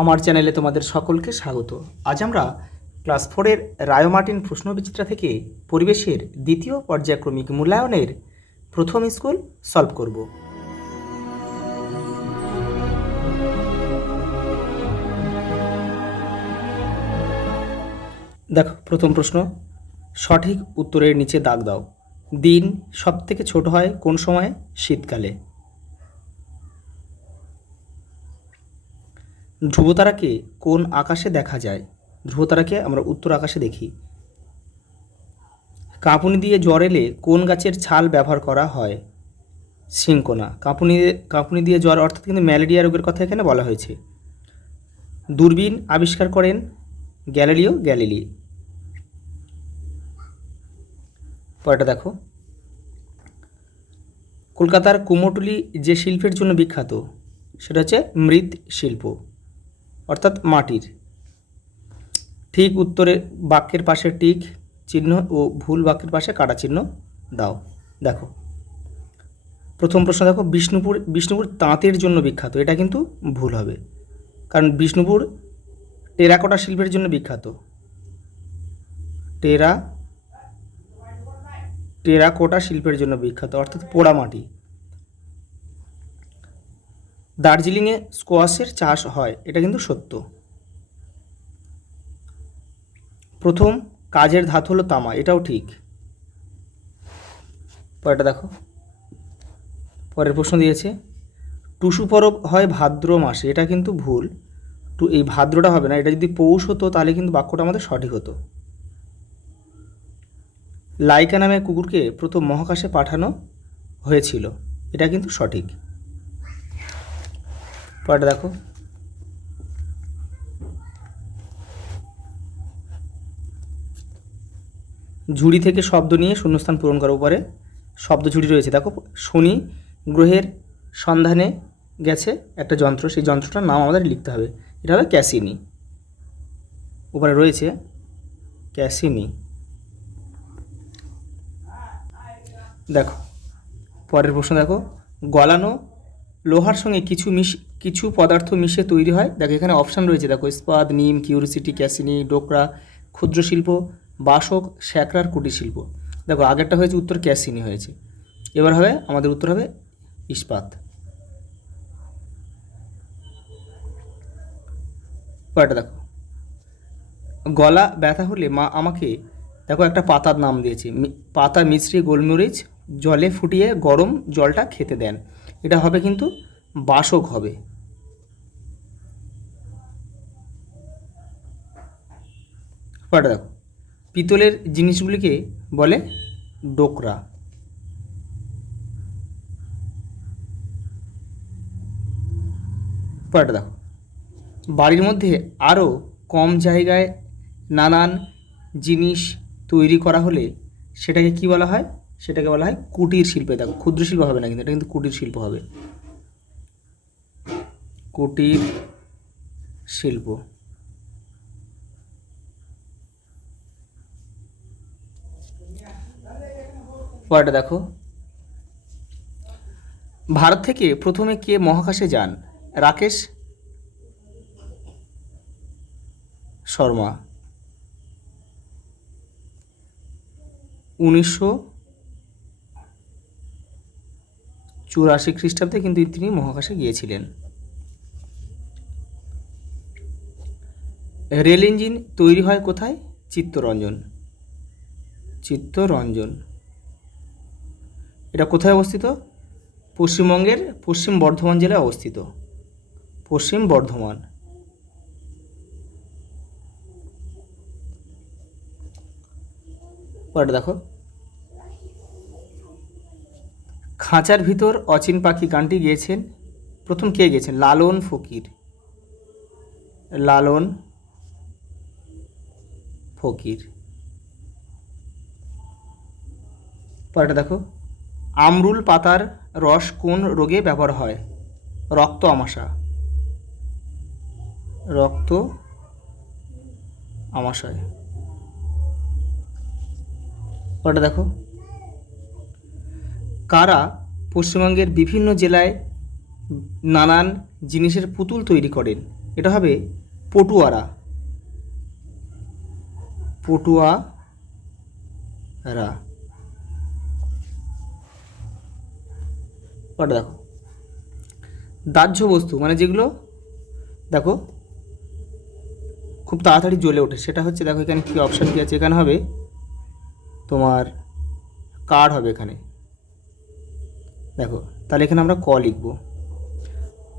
আমার চ্যানেলে তোমাদের সকলকে স্বাগত। আজ আমরা ক্লাস 4-এর রায়োমার্টিন প্রশ্নবিচিত্রা থেকে পরিবেশের দ্বিতীয় পর্যায়ক্রমিক মূল্যায়নের প্রথম স্কুল সলভ করব। দেখো, প্রথম প্রশ্ন, সঠিক উত্তরের নিচে দাগ দাও। দিন সবথেকে ছোট হয় কোন সময়ে? শীতকালে। ধ্রুবতারাকে কোন আকাশে দেখা যায়? ধ্রুবতারাকে আমরা উত্তর আকাশে দেখি। কাঁপুনি দিয়ে জ্বর এলে কোন গাছের ছাল ব্যবহার করা হয়? সিনকোনা। কাঁপুনি দিয়ে জ্বর অর্থাৎ কিন্তু ম্যালেরিয়া রোগের কথা এখানে বলা হয়েছে। দূরবীন আবিষ্কার করেন গ্যালিলিও গ্যালিলি। পরেরটা দেখো, কলকাতার কুমোরটুলি যে শিল্পের জন্য বিখ্যাত সেটা হচ্ছে মৃৎ শিল্প অর্থাৎ মাটির। ঠিক উত্তরে বাক্যের পাশে টিক চিহ্ন ও ভুল বাক্যের পাশে কাটা চিহ্ন দাও। দেখো, প্রথম প্রশ্ন দেখো, বিষ্ণুপুর তাঁতের জন্য বিখ্যাত। এটা কিন্তু ভুল হবে, কারণ বিষ্ণুপুর টেরাকোটা শিল্পের জন্য বিখ্যাত। টেরাকোটা শিল্পের জন্য বিখ্যাত অর্থাৎ পোড়ামাটি। দার্জিলিংয়ে স্কোয়াশের চাষ হয়, এটা কিন্তু সত্য। প্রথম কাজের ধাতু হলো তামা, এটাও ঠিক। পরেরটা দেখো, পরের প্রশ্ন দিয়েছে টুসু পরব হয় ভাদ্র মাসে, এটা কিন্তু ভুল। এই ভাদ্রটা হবে না, এটা যদি পৌষ হতো তাহলে কিন্তু বাক্যটা আমাদের সঠিক হতো। লাইকা নামে কুকুরকে প্রথম মহাকাশে পাঠানো হয়েছিল, এটা কিন্তু সঠিক। পরেরটা দেখো, ঝুড়ি থেকে শব্দ নিয়ে শূন্যস্থান পূরণ করার উপরে শব্দ ঝুড়ি রয়েছে। দেখো, শনি গ্রহের সন্ধানে গেছে একটা যন্ত্র, সেই যন্ত্রটার নাম আমাদের লিখতে হবে। এটা হবে ক্যাসিনি। উপরে রয়েছে ক্যাসিনি। দেখো, পরের প্রশ্ন দেখো, গলানো লোহার সঙ্গে কিছু পদার্থ মিশে তৈরি হয়। দেখো, এখানে অপশান রয়েছে। দেখো, ইস্পাত, নিম, কিউরিসিটি, ক্যাসিনি, ডোকরা, ক্ষুদ্র শিল্প, বাসক, শ্যাকরার কুটির শিল্প। দেখো, আগেরটা হয়েছে উত্তর ক্যাসিনি হয়েছে, এবার হবে আমাদের উত্তর হবে ইস্পাত। পরেরটা দেখো, গলা ব্যথা হলে মা আমাকে, দেখো একটা পাতার নাম দিয়েছে, পাতা মিশ্রিয়ে গোলমরিচ জলে ফুটিয়ে গরম জলটা খেতে দেন, এটা হবে কিন্তু বাসক হবে। পরেরটা দেখো, পিতলের জিনিসগুলিকে বলে ডোকরা। পরেরটা দেখো, বাড়ির মধ্যে আরও কম জায়গায় নানান জিনিস তৈরি করা হলে সেটাকে কি বলা হয়? সেটাকে বলা হয় কুটির শিল্পে। দেখো, ক্ষুদ্র শিল্প হবে না কিন্তু, এটা কিন্তু কুটির শিল্প হবে। কুটির শিল্প। পরেরটা দেখো, ভারত থেকে প্রথমে কে মহাকাশে যান? রাকেশ শর্মা। 1984 খ্রিস্টাব্দে কিন্তু তিনি মহাকাশে গিয়েছিলেন। রেল ইঞ্জিন তৈরি হয় কোথায়? চিত্তরঞ্জন। এটা কোথায় অবস্থিত? পশ্চিমবঙ্গের পশ্চিম বর্ধমান জেলায় অবস্থিত। পশ্চিম বর্ধমান। পরেরটা দেখো, খাঁচার ভিতর অচিন পাখি গানটি গেয়েছেন প্রথম কে গেয়েছেন? লালন ফকির। পরেরটা দেখো, আমরুল পাতার রস কোন রোগে ব্যবহার হয়? রক্ত আমাশয়। পরেরটা দেখো, কারা পশ্চিমবঙ্গের বিভিন্ন জেলায় নানান জিনিসের পুতুল তৈরি করেন? এটা হবে পটুয়ারা। পটুয়ারা। ওটা দেখো দাহ্য বস্তু মানে যেগুলো দেখো খুব তাড়াতাড়ি জ্বলে ওঠে, সেটা হচ্ছে দেখো এখানে কী অপশান কী আছে, এখানে হবে তোমার কাঠ হবে এখানে, দেখো তাহলে এখানে আমরা ক লিখব।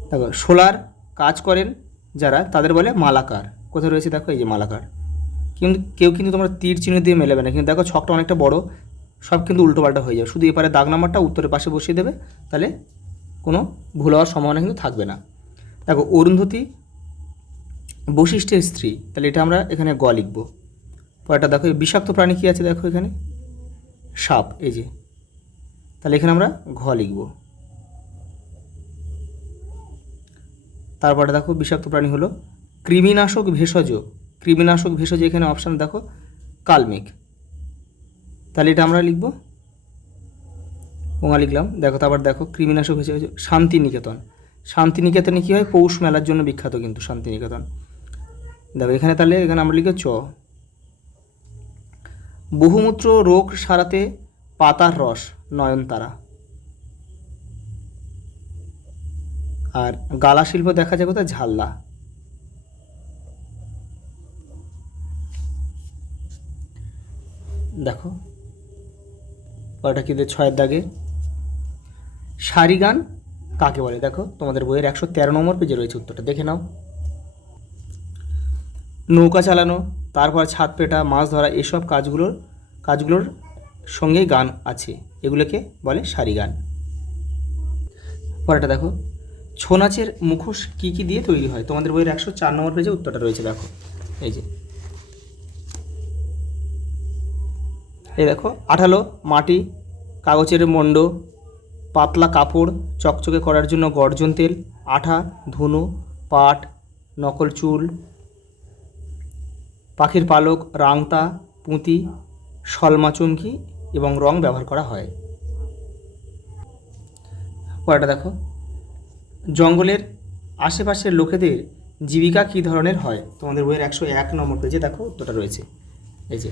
দেখো সোলার কাজ করেন যারা তাদের বলে মালাকার। কোথায় রয়েছে দেখো এই যে মালাকার। কিন্তু কেউ কিন্তু তোমরা তীর চিহ্ন দিয়ে মেলাবে না, কিন্তু দেখো ছকটা অনেকটা বড়, সব কিন্তু উল্টোপাল্টা হয়ে যাবে। শুধু এপারে দাগ নাম্বারটা উত্তরের পাশে বসিয়ে দেবে, তাহলে কোনো ভুল হওয়ার সম্ভাবনা কিন্তু থাকবে না। দেখো অরুন্ধতী বশিষ্ঠের স্ত্রী, তাহলে এটা আমরা এখানে গ লিখব। পরেরটা দেখো বিষাক্ত প্রাণী কী আছে দেখো এখানে সাপ, এই যে, তাহলে এখানে আমরা ঘ লিখব। তারপরে দেখো বিষাক্ত প্রাণী হলো কৃমিনাশক ভেষজ। কৃমিনাশক ভেষজ এখানে অপশান দেখো কালমেঘ, তাহলে এটা আমরা লিখব ওঙা লিখলাম। দেখো তারপর দেখো কৃমিনাশক ভেষজ শান্তিনিকেতন। শান্তিনিকেতনে কী হয়, পৌষ মেলার জন্য বিখ্যাত কিন্তু শান্তিনিকেতন। দেখো এখানে তাহলে এখানে আমরা লিখব চ। বহুমূত্র রোগ সারাতে পাতার রস নয়নতারা। আর গালা শিল্প দেখা যায় কোথায়, ঝালদা। দেখো ওটা কি ছয়ের দাগে সারি গান কাকে বলে, দেখো তোমাদের বইয়ের 113 নম্বর পেজে রয়েছে, উত্তরটা দেখে নাও। নৌকা চালানো, তারপর ছাদ পেটা, মাছ ধরা, এসব কাজগুলোর সঙ্গেই গান আছে, এগুলোকে বলে সারি গান। পরেরটা দেখো ছৌ নাচের মুখোশ কী কী দিয়ে তৈরি হয়, তোমাদের বইয়ের 104 নম্বর পেজে উত্তরটা রয়েছে। দেখো এই যে, এই দেখো আঠালো মাটি, কাগজের মণ্ড, পাতলা কাপড় চকচকে করার জন্য গর্জন তেল, আঠা, ধুনো, পাট, নকল চুল, পাখির পালক, রাংতা, পুঁতি, শলমা চুমকি এবং রং ব্যবহার করা হয়। পরেরটা দেখো জঙ্গলের আশেপাশের লোকেদের জীবিকা কী ধরনের হয়, তোমাদের বইয়ের 101 নম্বর পেজে দেখো উত্তরটা রয়েছে। এই যে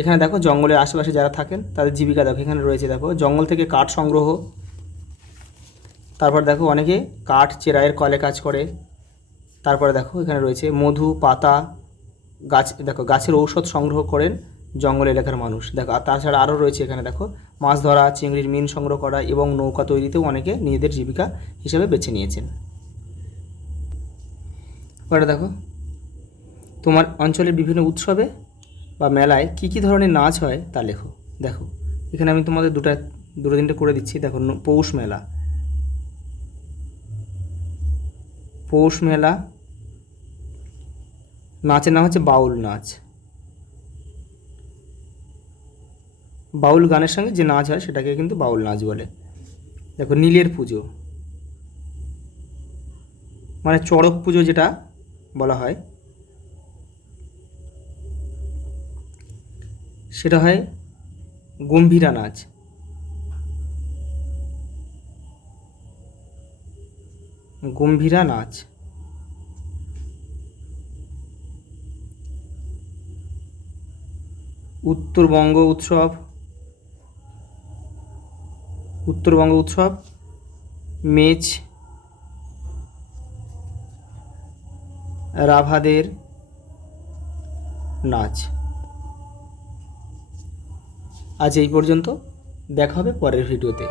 এখানে দেখো জঙ্গলের আশেপাশে যারা থাকেন তাদের জীবিকা দেখো এখানে রয়েছে। দেখো জঙ্গল থেকে কাঠ সংগ্রহ, তারপর দেখো অনেকে কাঠ চেরাইয়ের কলে কাজ করে। তারপরে দেখো এখানে রয়েছে মধু, পাতা, গাছ, দেখো গাছের ঔষধ সংগ্রহ করেন জঙ্গল এলাকার মানুষ। দেখো আর তাছাড়া আরও রয়েছে এখানে দেখো মাছ ধরা, চিংড়ির মিন সংগ্রহ করা এবং নৌকা তৈরিতেও অনেকে নিজেদের জীবিকা হিসেবে বেছে নিয়েছেন। পরে দেখো তোমার অঞ্চলের বিভিন্ন উৎসবে বা মেলায় কী কী ধরনের নাচ হয় তা লেখো। দেখো এখানে আমি তোমাদের দুটো তিনটে করে দিচ্ছি। দেখো পৌষ মেলা, পৌষ মেলা নাচের নাম হচ্ছে বাউল নাচ। বাউল গানের সঙ্গে যে নাচ হয় সেটাকে কিন্তু বাউল নাচ বলে। দেখো নীলের পুজো মানে চড়ক পুজো যেটা বলা হয়, সেটা হয় গম্ভীরা নাচ। গম্ভীরা নাচ। উত্তরবঙ্গ উৎসব মেচ রাভাদের নাচ। আজ এই পর্যন্ত, দেখা হবে পরের ভিডিওতে।